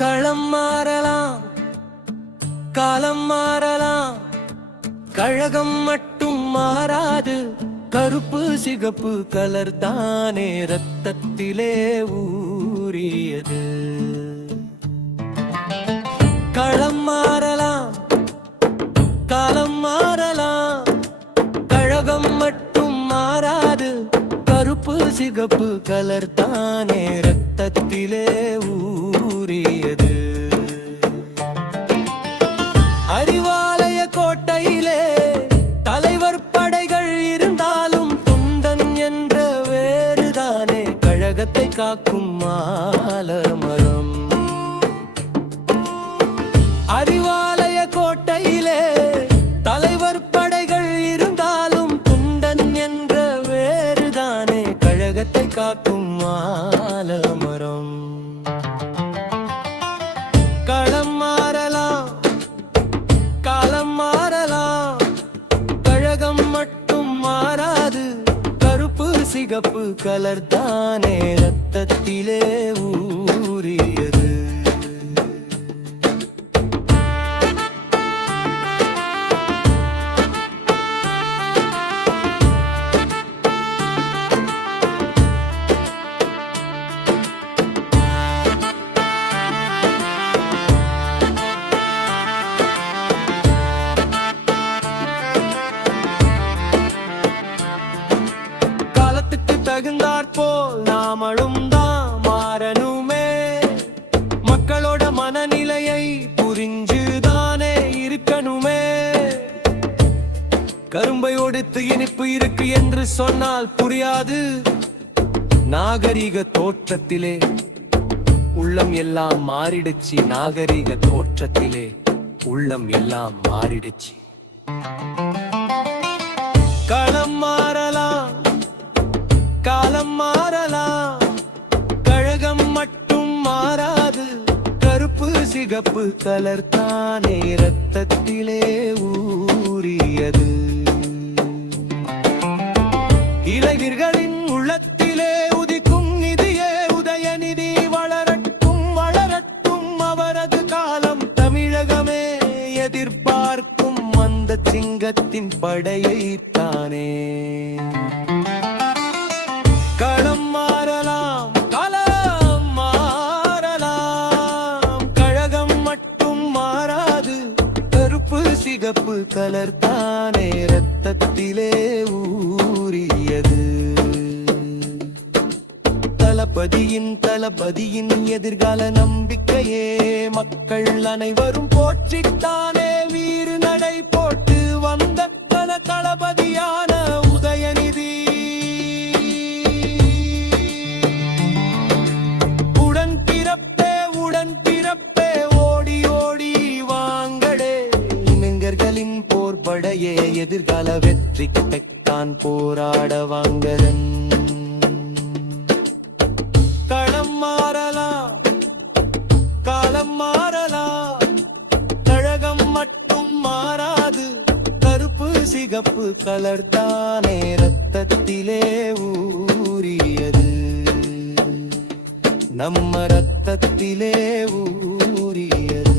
களம் மாறலாம், காலம் மாறலாம், கழகம் மட்டும் மாறாது. கருப்பு சிகப்பு கலர் தானே ரத்தத்திலே ஊறியது. களம் மாறலாம், காலம் மாறலாம், கழகம் மட்டும் மாறாது. கருப்பு சிகப்பு கலர் தானே ரத்தத்திலே ஊறியது. அறிவாலய கோட்டையிலே தலைவர் படைகள் இருந்தாலும் துண்டன் என்ற வேறுதானே கழகத்தை காக்கும் ஆலமரம். அறிவாலய கோட்டையிலே தலைவர் படைகள் இருந்தாலும் துண்டன் என்ற வேறுதானே கழகத்தை காக்கும் ஆலமரம். களம் மாறலாம், காலம் மாறலாம், கழகம் மட்டும் மாறாது. கருப்பு சிகப்பு கலர் தானே ரத்தத்திலே ஊறியது. தகுந்தாற்போல் நாமளும் தான் மாறணுமே. மக்களோட மனநிலையை புரிஞ்சுதானே இருக்கணுமே. கரும்பை ஒடித்து இனிப்பு இருக்கு என்று சொன்னால் புரியாது. நாகரிக தோற்றத்திலே உள்ளம் எல்லாம் மாறிடுச்சு. நாகரிக தோற்றத்திலே உள்ளம் எல்லாம் மாறிடுச்சு. களம் மாறலாம், காலம் மாறலாம், கழகம் மட்டும் மாறாது. கருப்பு சிகப்பு கலர் தானே ரத்தத்திலே ஊறியது. இளைஞர்களின் உள்ளத்திலே உதிக்கும் நிதியே உதயநிதி வளரட்டும் வளரட்டும் அவரது காலம். தமிழகமே எதிர்பார்க்கும் அந்த சிங்கத்தின் படையை தானே. களம் மாறலாம், காலம் மாறலாம், கழகம் மட்டும் மாறாது. கருப்பு சிகப்பு கலர் தானே ரத்தத்திலே ஊறியது. தளபதியின் எதிர்கால நம்பிக்கையே மக்கள் அனைவரும் போற்றித்தானே வீறு நடை போட்டு வந்த தளபதியான உதயநிதி. உடன் பிறப்பே ஓடி ஓடி வாங்களே. இளைஞர்களின் போர்படையே எதிர்கால வெற்றி பெற்றான் போராட வாங்கதன். களம் மாறலாம், காலம் மாறலாம், கழகம் மட்டும் மாறாது. கருப்பு சிகப்பு கலர் தானே ரத்தத்திலே ஊறியது. நம்ம ரத்தத்திலே ஊறியது.